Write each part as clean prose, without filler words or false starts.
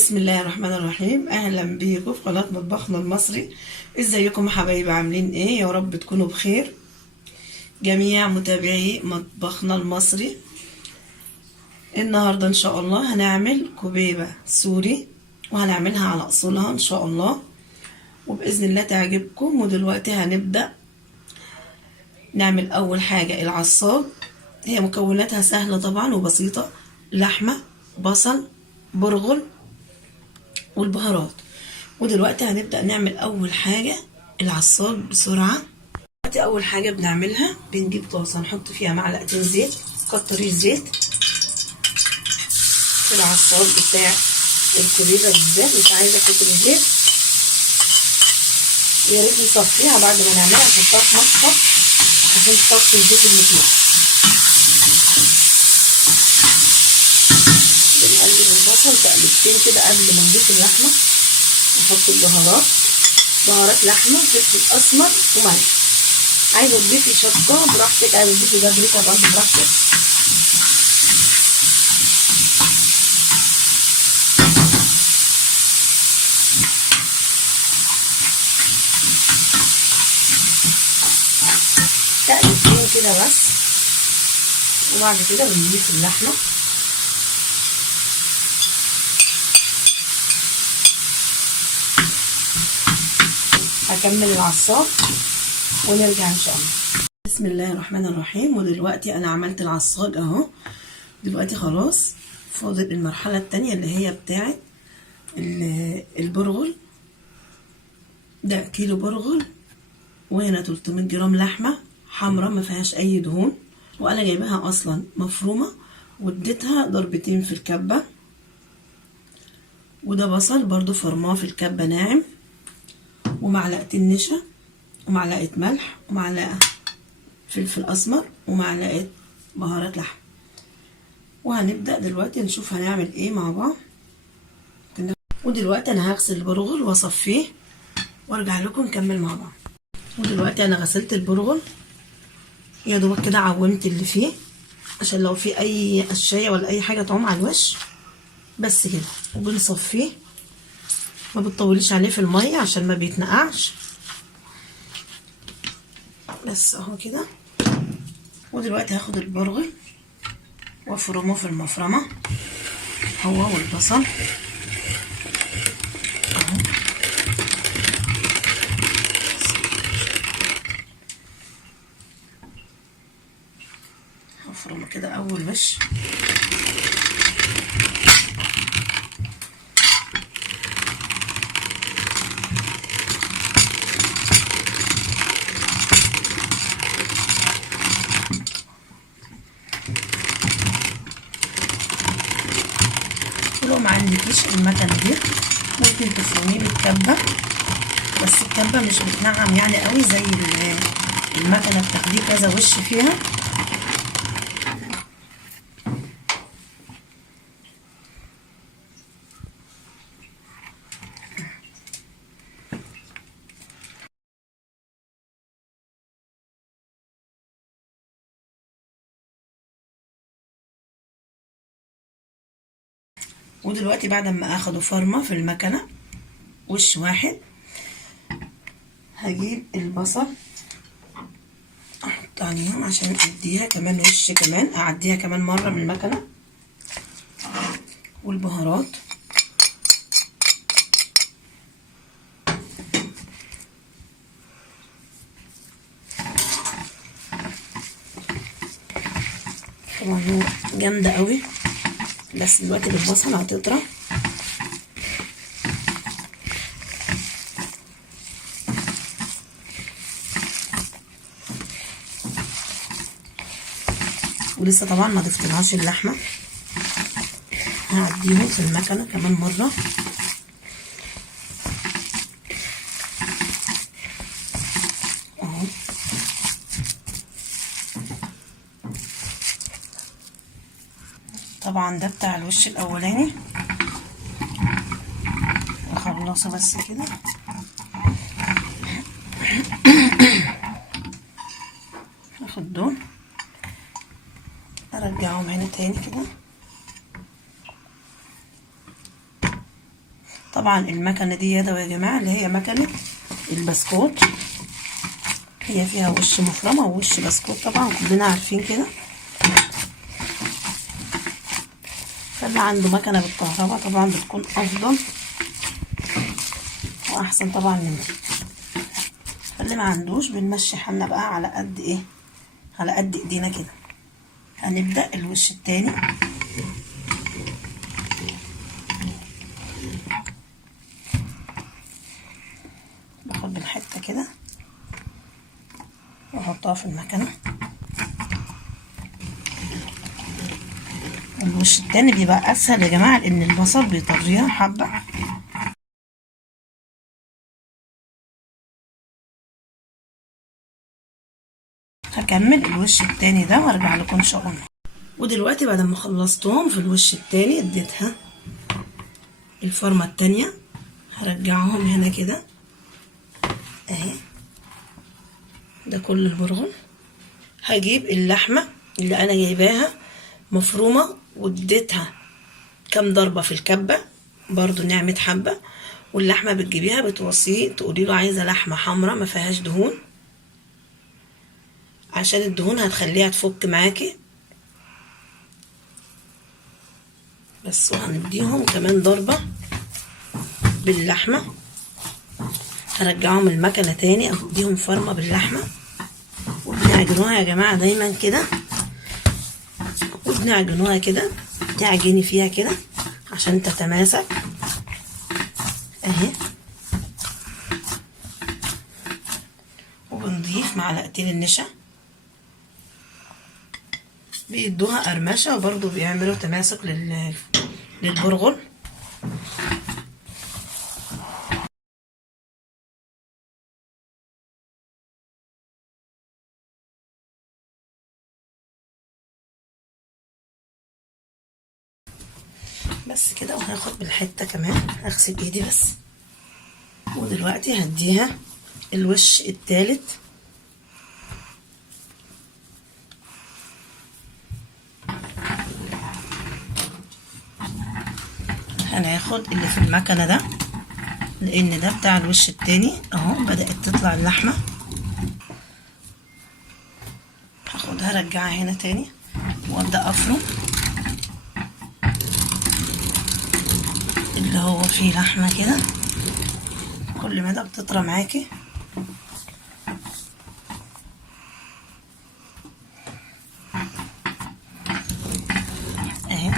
بسم الله الرحمن الرحيم. اهلا بيكم في قناه مطبخنا المصري. ازيكم يا حبايبي؟ عاملين ايه؟ يا رب تكونوا بخير جميع متابعي مطبخنا المصري. النهارده ان شاء الله هنعمل كبيبه سوري، وهنعملها على اصولها ان شاء الله، وباذن الله تعجبكم. ودلوقتي هنبدا نعمل اول حاجه العصاج. هي مكوناتها سهله طبعا وبسيطه: لحمه، بصل، برغل، والبهارات. ودلوقتي هنبدأ نعمل أول حاجة العصاج بسرعة. دلوقتي أول حاجة بنعملها بنجيب طاسة نحط فيها معلقتين زيت، كتري زيت في العصاج بتاع الكبيبة بالذات، مش عايزة كتر الزيت. يا ريت نصفيها بعد ما نعملها، نحطها في مصفى عشان تصفي الزيت اللي فيها. بنقلب البصل تقلبتين كده قبل ما نضيف اللحمة. نحط البهارات، بهارات لحمه، فلفل اسمر وملح. عايزه تضيفي شطه براحتك، عايزه تضيفي بابريكا برضه براحتك. تقلبتين كده بس، وبعد كده بنضيف اللحمه. هكمل العصاج ونرجع ان شاء الله. بسم الله الرحمن الرحيم. ودلوقتي انا عملت العصاج اهو. دلوقتي خلاص فاضل المرحله التانية اللي هي بتاعه البرغل. ده كيلو برغل، وهنا 300 جرام لحمه حمراء ما فيهاش اي دهون، وانا جايباها اصلا مفرومه واديتها ضربتين في الكبه. وده بصل برضو فرماه في الكبه ناعم، ومعلقتين نشا، ومعلقه ملح، ومعلقه فلفل اسمر، ومعلقه بهارات لحم. وهنبدا دلوقتي نشوف هنعمل ايه مع بعض. ودلوقتي انا هغسل البرغل واصفيه وارجع لكم نكمل مع بعض. ودلوقتي انا غسلت البرغل يا دوبك كده، عومت اللي فيه عشان لو في اي قشايه ولا اي حاجه تعوم على الوش، بس كده. وبنصفيه، ما بتطوليش عليه في الميه عشان ما بيتنقعش، بس اهو كده. ودلوقتي هاخد البرغل وافرمه في المفرمه هو والبصل اهو. هفرمه كده اول وش. ولو ما عندكيش المكنه دي ممكن تفرميه بالكبه، بس الكبه مش بتنعم يعني قوي زي المكنه، بتاخديه كذا وش فيها. ودلوقتي بعد ما اخده فرمه في المكنه وش واحد، هجيب البصل احط عليهم عشان اديها كمان وش، كمان اعديها كمان مره من المكنه. والبهارات طبعا جامده قوي، بس دلوقتي بالبصل هتطرى. ولسه طبعا ما ضفتلهاش اللحمه، هعديهم في المكنه كمان مره. اهو طبعا ده بتاع الوش الاولاني، اخلصه بس كده. هاخد دول ارجعهم هنا تاني كده. طبعا المكنة دي يدوي يا جماعة، اللي هي مكنة البسكوت، هي فيها وش مفرمة ووش بسكوت، طبعا كلنا عارفين كده. فاللي عنده مكنة بالكهرباء طبعا بتكون افضل واحسن طبعا من دي. فاللي ما عندوش بنمشي حالنا بقى على قد ايه، على قد ايدينا كده. هنبدأ الوش التاني. باخد بالحتة كده واحطها في المكنة. الوش التاني بيبقى اسهل يا جماعة لان البصل بيطريها حبة. هكمل الوش التاني ده وارجع لكم ان شاء الله. ودلوقتي بعد ما خلصتهم في الوش التاني اديتها الفرمة التانية، هرجعهم هنا كده اهي. ده كل البرغل. هجيب اللحمة اللي انا جايباها مفرومة واديتها كام ضربة في الكبة برضو نعمة حبة. واللحمة بتجيبيها بتوصيه تقولي له عايزة لحمة حمراء ما فيهاش دهون، عشان الدهون هتخليها تفك معاكي. بس وهنديهم كمان ضربة باللحمة. هرجعهم المكنة تاني اديهم فرمة باللحمة. وبنعجنوها يا جماعة دايما كده، وبنعجنوها كده، تعجني فيها كده عشان تتماسك اهي. وبنضيف معلقتين النشا بيدوها قرمشة وبرضو بيعملوا تماسك للبرغل. بس كده. وهاخد بالحتة كمان اغسل ايدي بس. ودلوقتي هديها الوش التالت. هناخد اللي في المكنة ده لان ده بتاع الوش التاني اهو. بدأت تطلع اللحمة، هاخدها ارجعها هنا تاني وابدأ افرم اللي هو فيه لحمة كده. كل ما ده بتطرى معاكي اهي.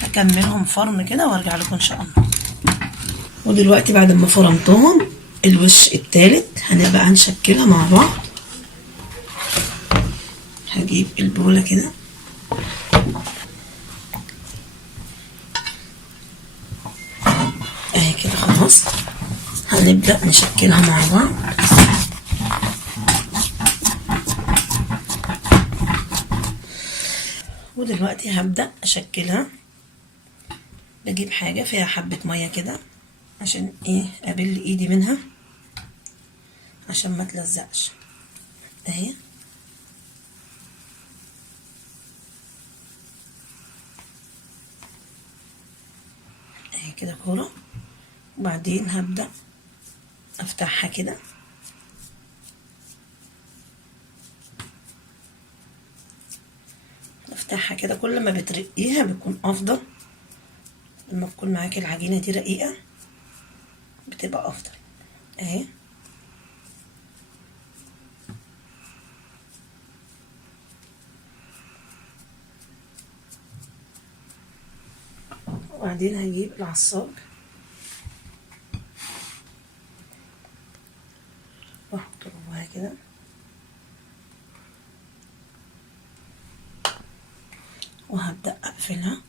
هكملهم فرم كده وارجع لكم ان شاء الله. ودلوقتي بعد ما فرمتهم الوش التالت هنبقى هنشكلها مع بعض. هجيب البولة كده اهي كده خلاص. هنبدأ نشكلها مع بعض. ودلوقتي هبدأ اشكلها. بجيب حاجة فيها حبة مية كده عشان ايه ابل ايدي منها عشان ما تلزقش اهي. اهي كده كورة. وبعدين هبدأ افتحها كده افتحها كده. كل ما بترقيها بيكون افضل. لما تكون معاكي العجينة دي رقيقة بتبقى افضل اهي. وبعدين هجيب العصاج واحط جواها كده وهبدأ اقفلها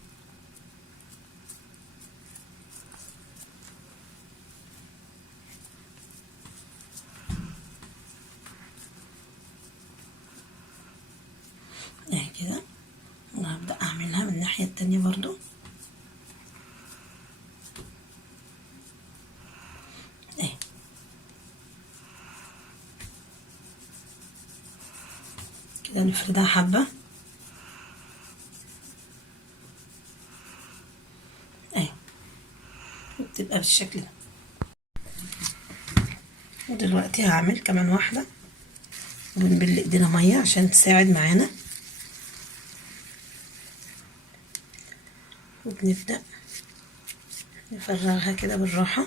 اهي كده. وهبدأ اعملها من الناحية التانية برضو اهي كده. نفردها حبة تبقى بالشكل ده. ودلوقتي هعمل كمان واحدة ونبل ايدينا مية عشان تساعد معانا، وبنبدأ نفرغها كده بالراحة.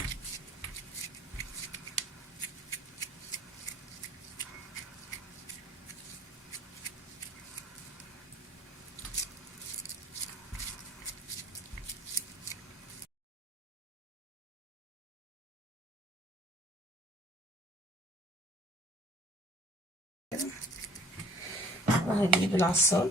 وهجيب العصار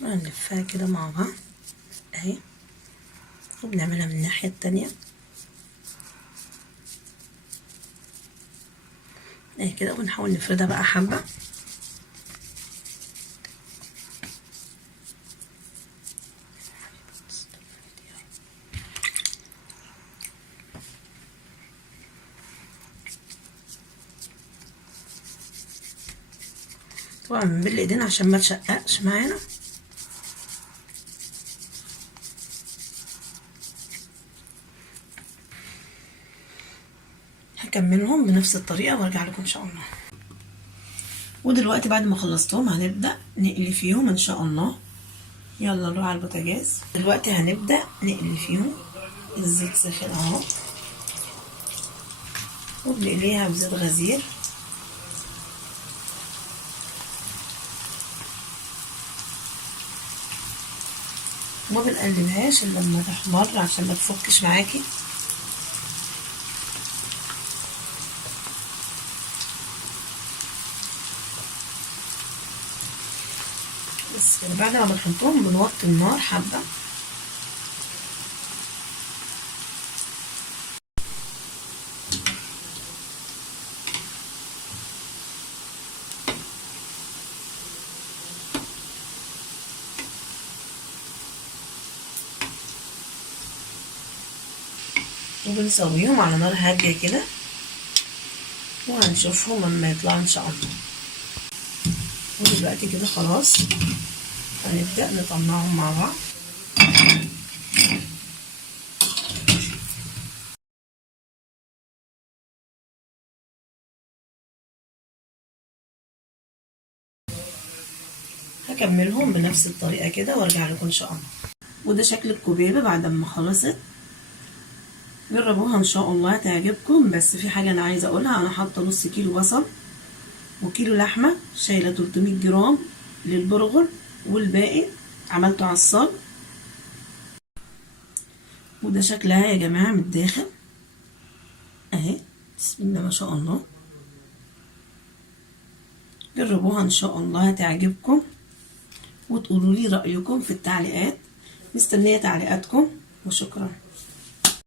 وهنلفها كده مع بعض اهي، وبنعملها من الناحية التانية اهي كده، ونحاول نفردها بقى حبة. طبعا بنبل ايدينا عشان ما تشققش معانا. هكملهم بنفس الطريقة وارجع لكم ان شاء الله. ودلوقتي بعد ما خلصتهم هنبدأ نقلي فيهم ان شاء الله. يلا نروح على البوتاجاز. دلوقتي هنبدأ نقلي فيهم. الزيت سخن اهو، وبنقليها بزيت غزير. وما بنقلبهاش الا لما تحمر عشان ما تفكش معاكي. بس كده. بعد ما بنحطهم بنوطي النار حبه. وبنسويهم على نار هاديه كده، وهنشوفهم لما يطلعوا ان شاء الله. ودلوقتي كده خلاص هنبدأ نطلعهم مع بعض. هكملهم بنفس الطريقة كده وارجع لكم ان شاء الله. وده شكل الكوبيبة بعد ما خلصت. جربوها ان شاء الله هتعجبكم. بس في حاجة انا عايزة اقولها، انا حاطة نص كيلو بصل وكيلو لحمة، شايلة 300 جرام للبرغل، والباقي عملته عصاج. وده شكلها يا جماعة من الداخل اهي، بسم الله ما شاء الله. جربوها ان شاء الله هتعجبكم، وتقولوا لي رأيكم في التعليقات. مستنية تعليقاتكم، وشكرا.